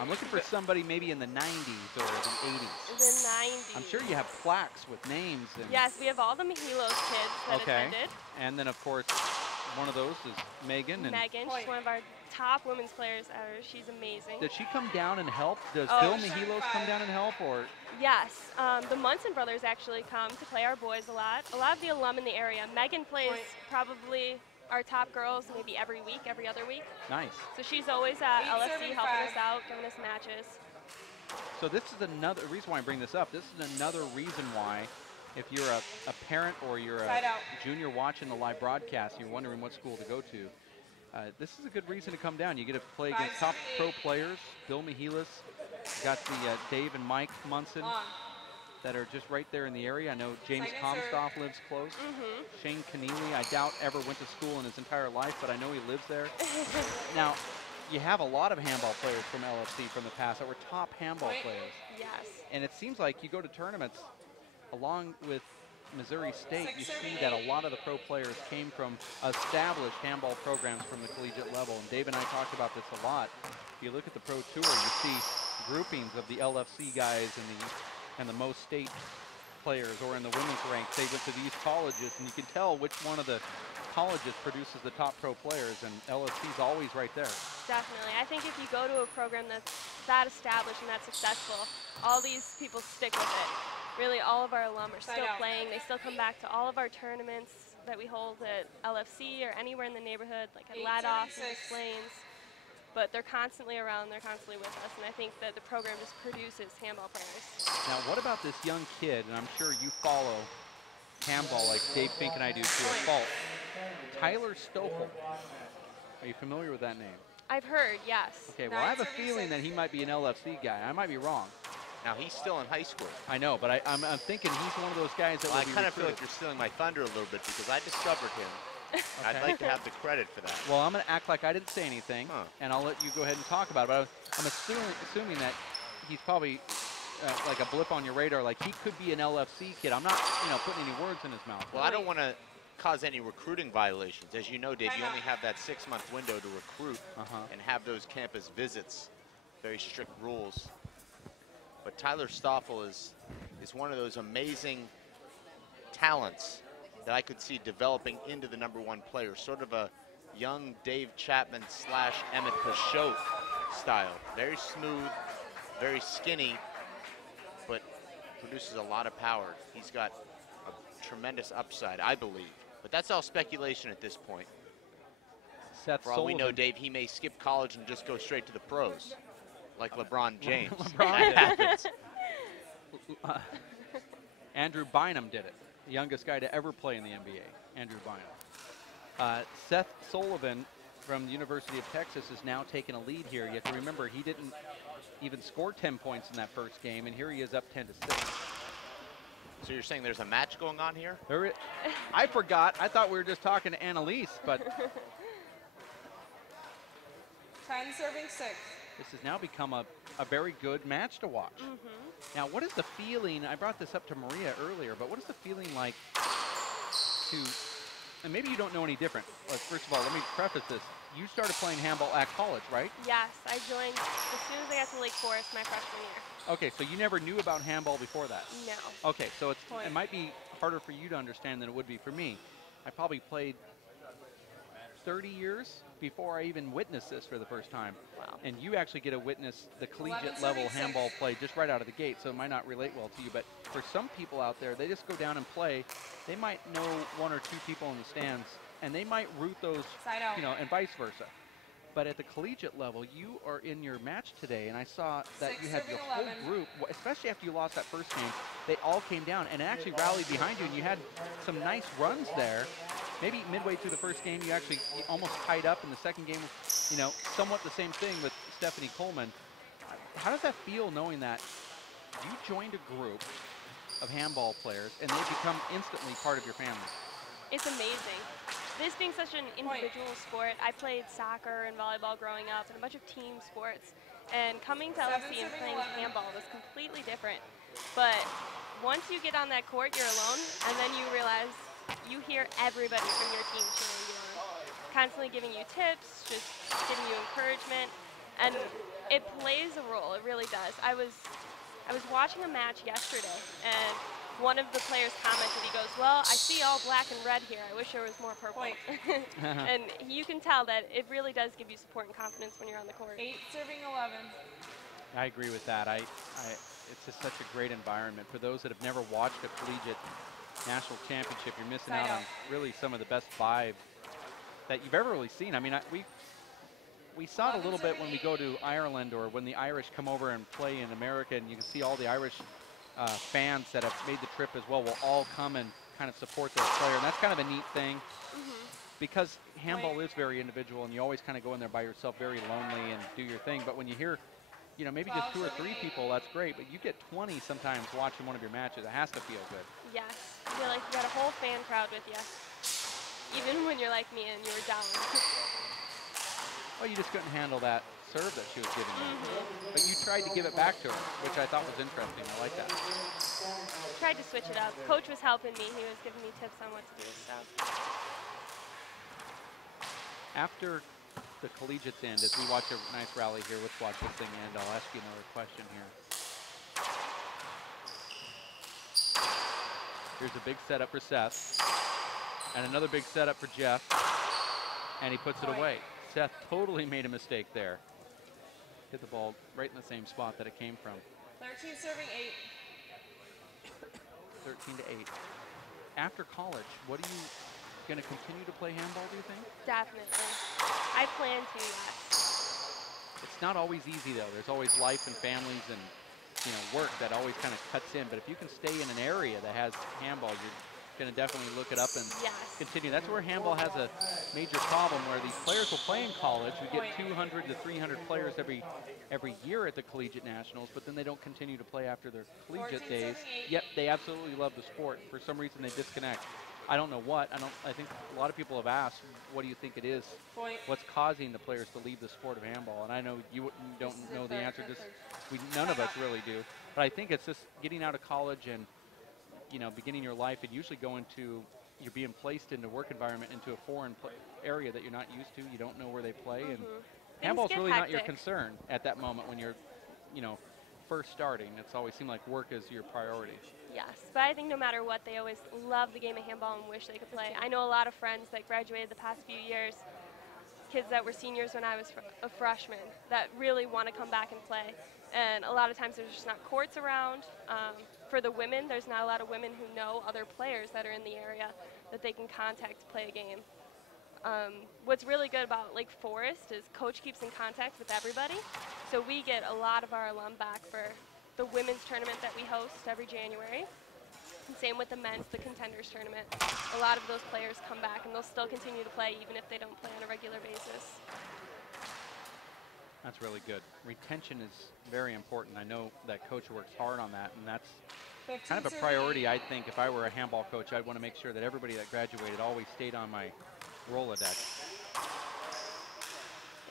I'm looking for somebody maybe in the 90s or the 80s. The 90s. I'm sure you have plaques with names. And yes, we have all the Mihilos kids that attended. And then, of course, one of those is Megan. Megan, she's one of our top women's players ever. She's amazing. Did she come down and help? Does Bill Mihilos come down and help? Or? Yes. The Munson brothers actually come to play our boys a lot. A lot of the alum in the area. Megan plays probably our top girls maybe every week, every other week. Nice. So she's always at LFC helping us out, giving us matches. So this is another reason why I bring this up. This is another reason why, if you're a parent or you're a junior watching the live broadcast, you're wondering what school to go to, this is a good reason to come down. You get to play against top pro players. Bill Mihilos, got the Dave and Mike Munson that are just right there in the area. I know James Comstoff lives close. Shane Keneally, I doubt ever went to school in his entire life, but I know he lives there. Now, you have a lot of handball players from LFC from the past that were top handball players. Yes. And it seems like you go to tournaments along with Missouri State, you see that a lot of the pro players came from established handball programs from the collegiate level. And Dave and I talked about this a lot. If you look at the pro tour, you see groupings of the LFC guys and the most state players, or in the women's ranks. They went to these colleges, and you can tell which one of the colleges produces the top pro players, and LFC's always right there. Definitely. I think if you go to a program that's that established and that successful, all these people stick with it. Really, all of our alum are still playing. They still come back to all of our tournaments that we hold at LFC or anywhere in the neighborhood, like at Ladoff and Des Plaines. But they're constantly around, they're constantly with us, and I think that the program just produces handball players. Now, what about this young kid, and I'm sure you follow handball like Dave Fink and I do to a fault, Tyler Stoffel. Are you familiar with that name? I've heard, yes. Okay, well, I have a feeling that he might be an LFC guy. I might be wrong. Now, he's still in high school. I know, but I'm thinking he's one of those guys that I kind of feel like you're stealing my thunder a little bit, because I discovered him. Okay. I'd like to have the credit for that. Well, I'm going to act like I didn't say anything, and I'll let you go ahead and talk about it. But I'm assuming that he's probably like a blip on your radar, like he could be an LFC kid. I'm not, putting any words in his mouth. Well, I don't want to cause any recruiting violations. As you know, Dave, you only have that 6-month window to recruit and have those campus visits. Very strict rules. But Tyler Stoffel is one of those amazing talents that I could see developing into the #1 player, sort of a young Dave Chapman / Emmett Peixote style. Very smooth, very skinny, but produces a lot of power. He's got a tremendous upside, I believe. But that's all speculation at this point. Seth For all Sullivan. we know, Dave, he may skip college and just go straight to the pros, like LeBron James. Andrew Bynum did it. The youngest guy to ever play in the NBA, Andrew Bynum. Seth Sullivan from the University of Texas is now taking a lead here. You have to remember, he didn't even score 10 points in that first game, and here he is up 10-6. So you're saying there's a match going on here? I forgot. I thought we were just talking to Annalise, but 10 serving 6. This has now become a very good match to watch. Now, what is the feeling? I brought this up to Maria earlier, but what is the feeling like to, and maybe you don't know any different. First of all, let me preface this. You started playing handball at college, right? Yes, I joined as soon as I got to Lake Forest my freshman year. Okay, so you never knew about handball before that? No. Okay, so it might be harder for you to understand than it would be for me. I probably played 30 years before I even witnessed this for the first time. Wow. And you actually get to witness the collegiate level handball play just right out of the gate, so it might not relate well to you. But for some people out there, they just go down and play. They might know one or two people in the stands, and they might root those, you know, and vice versa. But at the collegiate level, you are in your match today, and I saw that you had your whole group, especially after you lost that first game, they all came down and actually rallied behind you, and you had some nice runs there. Maybe midway through the first game, you almost tied up, and the second game, you know, somewhat the same thing with Stephanie Coleman. How does that feel knowing that you joined a group of handball players and they become instantly part of your family? It's amazing. This being such an individual sport, I played soccer and volleyball growing up and a bunch of team sports. And coming to LFC and playing handball was completely different. But once you get on that court, you're alone, and then you realize you hear everybody from your team cheering you on, constantly giving you tips, just giving you encouragement, and it plays a role. It really does. I was watching a match yesterday, and one of the players commented, he goes, "Well, I see all black and red here. I wish there was more purple." And you can tell that it really does give you support and confidence when you're on the court. 8 serving 11. I agree with that. It's just such a great environment. For those that have never watched a collegiate national championship, you're missing out on really some of the best vibe that you've ever really seen. I mean, we saw it a little bit when we go to Ireland, or when the Irish come over and play in America, and you can see all the Irish fans that have made the trip as well will all come and kind of support their player. And that's kind of a neat thing, because handball is very individual, and you always kind of go in there by yourself, very lonely, and do your thing. But when you hear, you know, maybe just 2 or 3 people, that's great. But you get 20 sometimes watching one of your matches. It has to feel good. Yes. You feel like you got a whole fan crowd with you, even when you're like me and you were down. Well, you just couldn't handle that serve that she was giving you. But you tried to give it back to her, which I thought was interesting. I like that. Tried to switch it up. Coach was helping me. He was giving me tips on what to do. So after the collegiates end, as we watch a nice rally here, let's watch this thing end. I'll ask you another question here. Here's a big setup for Seth, and another big setup for Jeff, and he puts it away. Seth totally made a mistake there. Hit the ball right in the same spot that it came from. 13 serving 8. 13 to 8. After college, what are you going to continue to play handball, do you think? definitely. I plan to, yes. It's not always easy, though. There's always life and families and, you know, work that always kind of cuts in. But if you can stay in an area that has handball, you're going to definitely look it up and continue. That's where handball has a major problem, where these players will play in college. We get 200 to 300 players every year at the collegiate nationals, but then they don't continue to play after their collegiate days. Yet they absolutely love the sport. For some reason, they disconnect. I don't know what. I think a lot of people have asked, what do you think it is? What's causing the players to leave the sport of handball? And I know you don't know the answer. None of us really do. But I think it's just getting out of college and, you know, beginning your life, and usually you're being placed in a work environment, into a foreign area that you're not used to. You don't know where they play, and handball's really not your concern at that moment when you're, you know, first starting. It's always seemed like work is your priority. Yes, but I think no matter what, they always love the game of handball and wish they could play. I know a lot of friends that graduated the past few years, kids that were seniors when I was a freshman, that really want to come back and play. And a lot of times there's just not courts around. For the women, there's not a lot of women who know other players that are in the area that they can contact to play a game. What's really good about Lake Forest is Coach keeps in contact with everybody. So we get a lot of our alum back for the women's tournament that we host every January. And same with the men's, the Contenders tournament. A lot of those players come back, and they'll still continue to play even if they don't play on a regular basis. That's really good. Retention is very important. I know that Coach works hard on that, and that's kind of a priority. I think if I were a handball coach, I'd want to make sure that everybody that graduated always stayed on my Rolodex.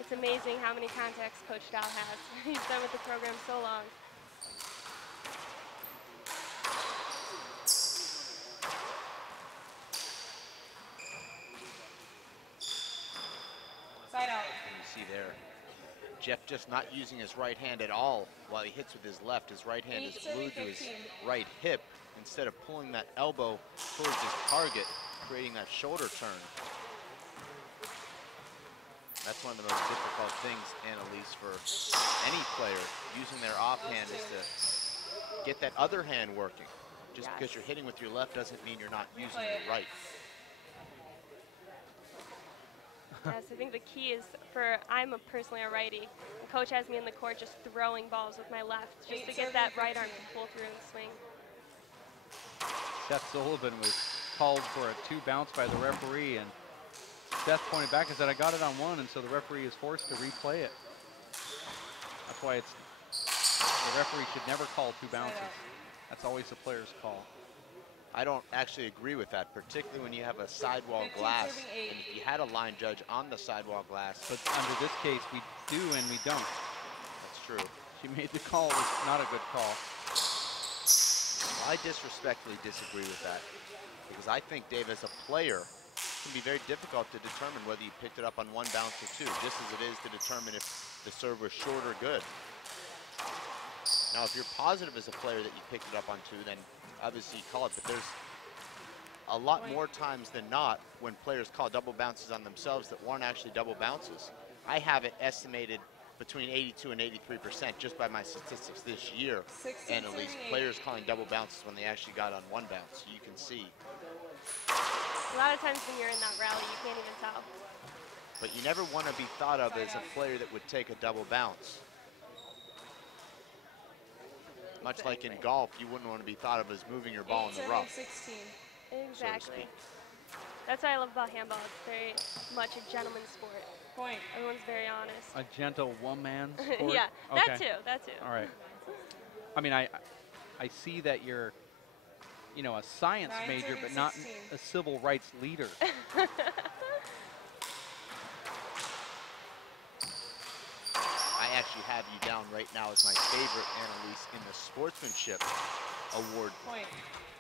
It's amazing how many contacts Coach Dow has. He's been with the program so long. Side out. And you see there, Jeff just not using his right hand at all while he hits with his left. His right hand is glued to his right hip instead of pulling that elbow towards his target, creating that shoulder turn. That's one of the most difficult things, Annalise, for any player using their offhand is to get that other hand working. Just because you're hitting with your left doesn't mean you're not using your right. Yes, I think the key is I'm personally a righty. And Coach has me in the court just throwing balls with my left just to get that right arm to pull through and swing. Seth Sullivan was called for a 2 bounce by the referee, and Seth pointed back and said, I got it on 1, and so the referee is forced to replay it. That's why the referee should never call 2 bounces. That's always the player's call. I don't actually agree with that, particularly when you have a sidewall glass. And if you had a line judge on the sidewall glass. But under this case, we do and we don't. That's true. She made the call. It was not a good call. Well, I disrespectfully disagree with that, because I think, Dave, as a player, it can be very difficult to determine whether you picked it up on 1 bounce or 2, just as it is to determine if the serve was short or good. Now, if you're positive as a player that you picked it up on 2, then obviously you call it, but there's a lot more times than not when players call double bounces on themselves that weren't actually double bounces. I have it estimated between 82 and 83% just by my statistics this year, and at least players calling double bounces when they actually got on 1 bounce. You can see. A lot of times when you're in that rally, you can't even tell. But you never want to be thought of as a player that would take a double bounce. Much like in golf, you wouldn't want to be thought of as moving your ball in the rough. 16. Exactly. That's what I love about handball. It's very much a gentleman's sport. Point. Everyone's very honest. A gentle one-man sport? Yeah, okay. that too. All right. I mean, I see that you're, you know, a science major, but not a civil rights leader. I actually have you down right now as my favorite, Annalise, in the sportsmanship award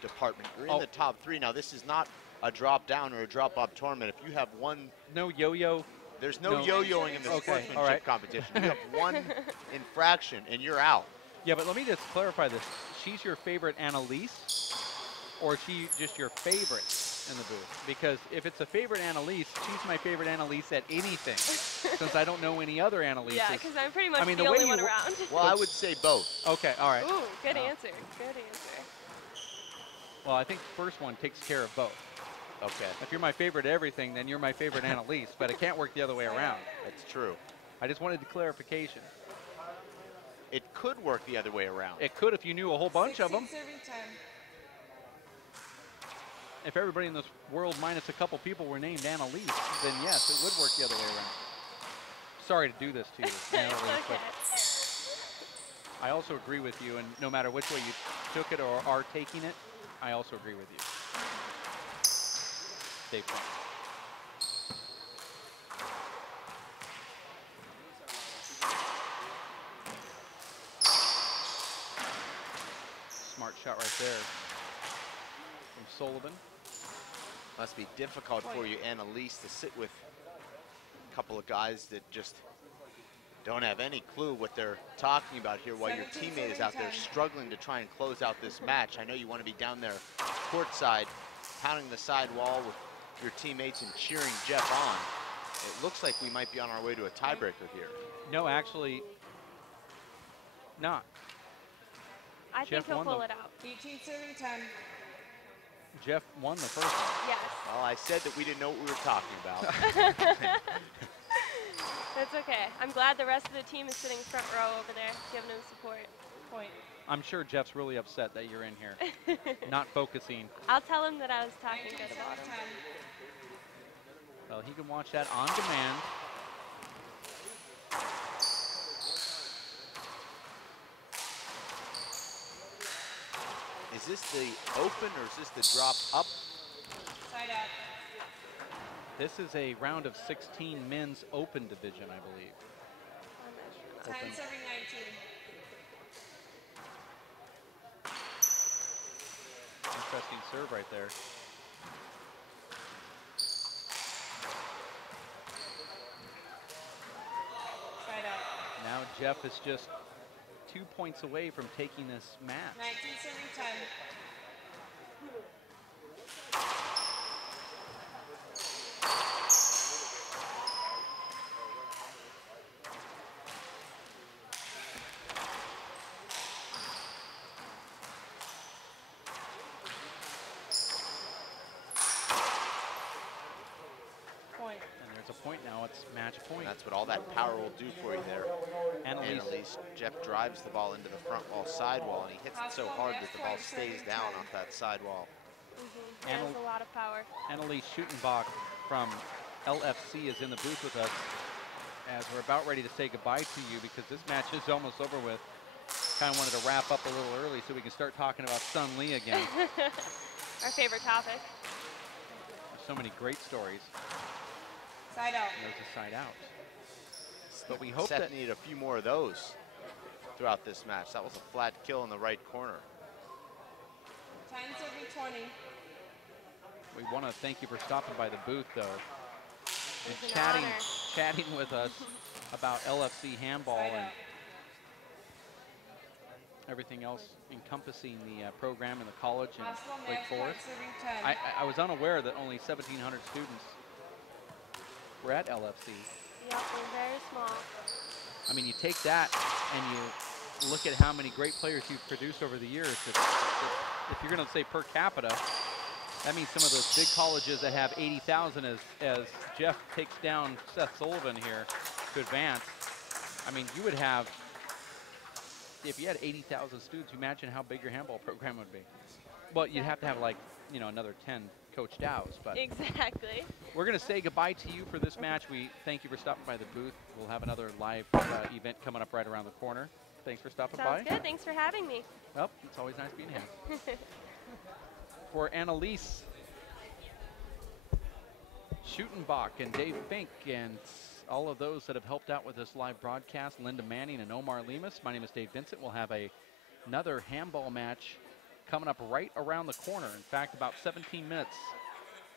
department. You're in the top 3. Now, this is not a drop down or a drop up tournament. If you have one, no yo-yo. There's no yo-yoing in the sportsmanship competition. You have 1 infraction and you're out. Yeah, but let me just clarify this. She's your favorite Annalise, or is she just your favorite in the booth? Because if it's a favorite Annalise, she's my favorite Annalise at anything, since I don't know any other Annalises. Yeah, because I'm pretty much the way only one around. Well, I would say both. Okay, all right. Ooh, good answer. Good answer. Well, I think the first one takes care of both. Okay. If you're my favorite at everything, then you're my favorite Annalise, but it can't work the other way around. That's true. I just wanted the clarification. It could work the other way around. It could if you knew a whole bunch of them. Serving 10. If everybody in this world minus a couple people were named Annalise, then yes, it would work the other way around. Sorry to do this to you, Annalise, but I also agree with you, and no matter which way you took it or are taking it, I also agree with you. Stay fun. Smart shot right there from Sullivan. Must be difficult for you, Annalise, to sit with a couple of guys that just don't have any clue what they're talking about here while your teammate is out there struggling to try and close out this match. I know you want to be down there courtside, pounding the side wall with your teammates and cheering Jeff on. It looks like we might be on our way to a tiebreaker here. No, actually, not. I think he'll pull it out. 18 serving 10. Jeff won the first one. Yes. Well, I said that we didn't know what we were talking about. That's okay. I'm glad the rest of the team is sitting front row over there, giving him support. Point. I'm sure Jeff's really upset that you're in here, not focusing. I'll tell him that I was talking good about him. Well, he can watch that on demand. Is this the open or is this the drop up? Side out. This is a round of 16 men's open division, I believe. 10 serving 19. Interesting serve right there. Side out. Now Jeff is just 2 points away from taking this match. 19 serving 10. Point now, it's match point. That's what all that power will do for you there. Annalise, Jeff drives the ball into the front wall sidewall, and he hits it so hard that the ball stays down off that sidewall. He has a lot of power. Annalise Schutenbach from LFC is in the booth with us as we're about ready to say goodbye to you because this match is almost over with. Kind of wanted to wrap up a little early so we can start talking about Sun Lee again. Our favorite topic. There's so many great stories. Side out. There's a side out. But we hope Seth that needed a few more of those throughout this match. That was a flat kill in the right corner. 10 serving 20. we want to thank you for stopping by the booth, though, and It's an chatting with us about LFC handball and everything else encompassing the program in the college and Wake Forest. I was unaware that only 1,700 students were at LFC. Yep, we're very small. I mean, you take that and you look at how many great players you've produced over the years. If you're going to say per capita, that means some of those big colleges that have 80,000 as Jeff takes down Seth Sullivan here to advance. I mean, you would have, if you had 80,000 students, imagine how big your handball program would be. Well, you'd have to have like, you know, another 10 Coach Dows. But exactly. We're going to say goodbye to you for this match. We thank you for stopping by the booth. We'll have another live event coming up right around the corner. Thanks for stopping by. Sounds good. Thanks for having me. Well, it's always nice being here. For Annalise Schutenbach and Dave Fink and all of those that have helped out with this live broadcast, Linda Manning and Omar Lemus, my name is Dave Vincent. We'll have another handball match coming up right around the corner. In fact, about 17 minutes,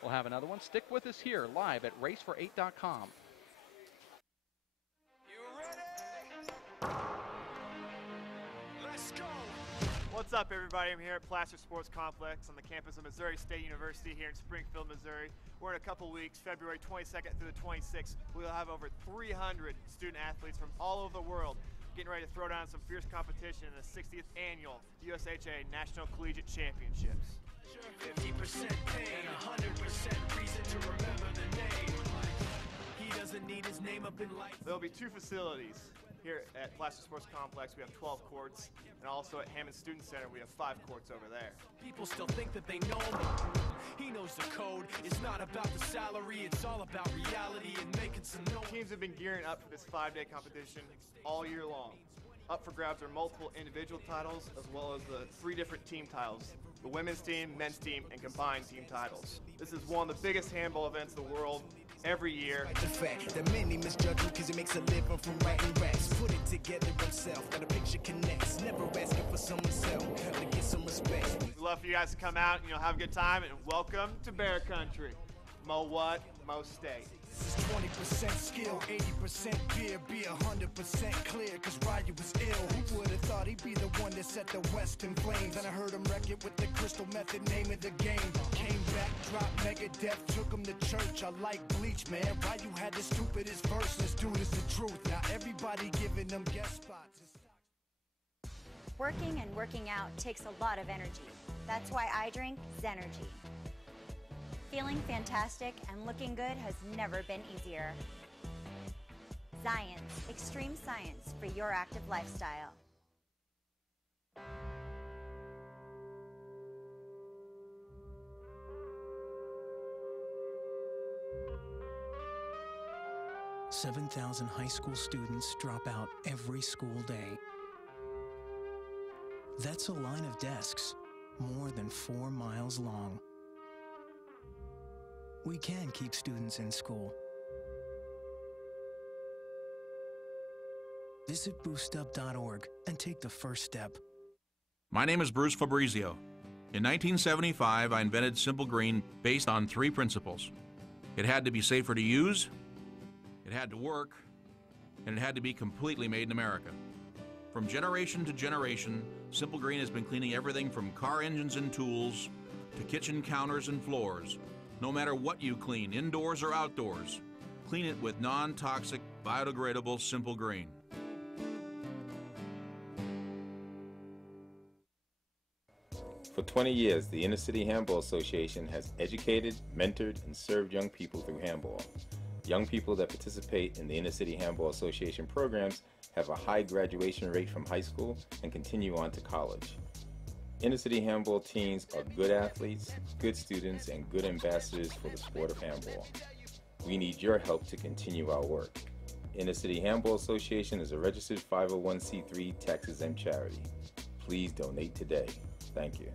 we'll have another one. Stick with us here live at racefor8.com. What's up, everybody? I'm here at Placer Sports Complex on the campus of Missouri State University here in Springfield, Missouri. We're in a couple weeks, February 22nd through the 26th. We'll have over 300 student athletes from all over the world getting ready to throw down some fierce competition in the 60th annual USHA National Collegiate Championships. 50% pain, 100% reason to remember the name. He doesn't need his name up in lights. There'll be two facilities. Here at Placer Sports Complex, we have 12 courts, and also at Hammond Student Center, we have 5 courts over there. People still think that they know him. He knows the code. It's not about the salary, it's all about reality and making some noise. Teams have been gearing up for this 5-day competition all year long. Up for grabs are multiple individual titles, as well as the 3 different team titles: the women's team, men's team, and combined team titles. This is one of the biggest handball events in the world. Every year. The fact that many misjudge him because he makes a living from writing raps. Put it together himself, got a picture connects. Never asking for someone's help to get some respect. We'd love for you guys to come out, have a good time, and welcome to Bear Country. Mo what, Mo State. This is 20% skill, 80% fear, be 100% clear, cause Ryu was ill. Who would've thought he'd be the one that set the West in flames? And I heard him wreck it with the crystal method, name of the game. Came back, dropped Megadeth, took him to church. I like Bleach, man. Ryu had the stupidest verse. This dude is the truth. Now everybody giving them guest spots. Working and working out takes a lot of energy. That's why I drink Zenergy. Feeling fantastic and looking good has never been easier. Zions, extreme science for your active lifestyle. "7,000 high school students drop out every school day. That's a line of desks more than 4 miles long. we can keep students in school. Visit boostup.org and take the first step. My name is Bruce Fabrizio. In 1975, I invented Simple Green based on 3 principles. It had to be safer to use, it had to work, and it had to be completely made in America. From generation to generation, Simple Green has been cleaning everything from car engines and tools to kitchen counters and floors. No matter what you clean, indoors or outdoors, clean it with non-toxic, biodegradable Simple Green. For 20 years, the Inner City Handball Association has educated, mentored, and served young people through handball. Young people that participate in the Inner City Handball Association programs have a high graduation rate from high school and continue on to college. Inner City Handball teams are good athletes, good students, and good ambassadors for the sport of handball. We need your help to continue our work. Inner City Handball Association is a registered 501c3 tax-exempt charity. Please donate today. Thank you.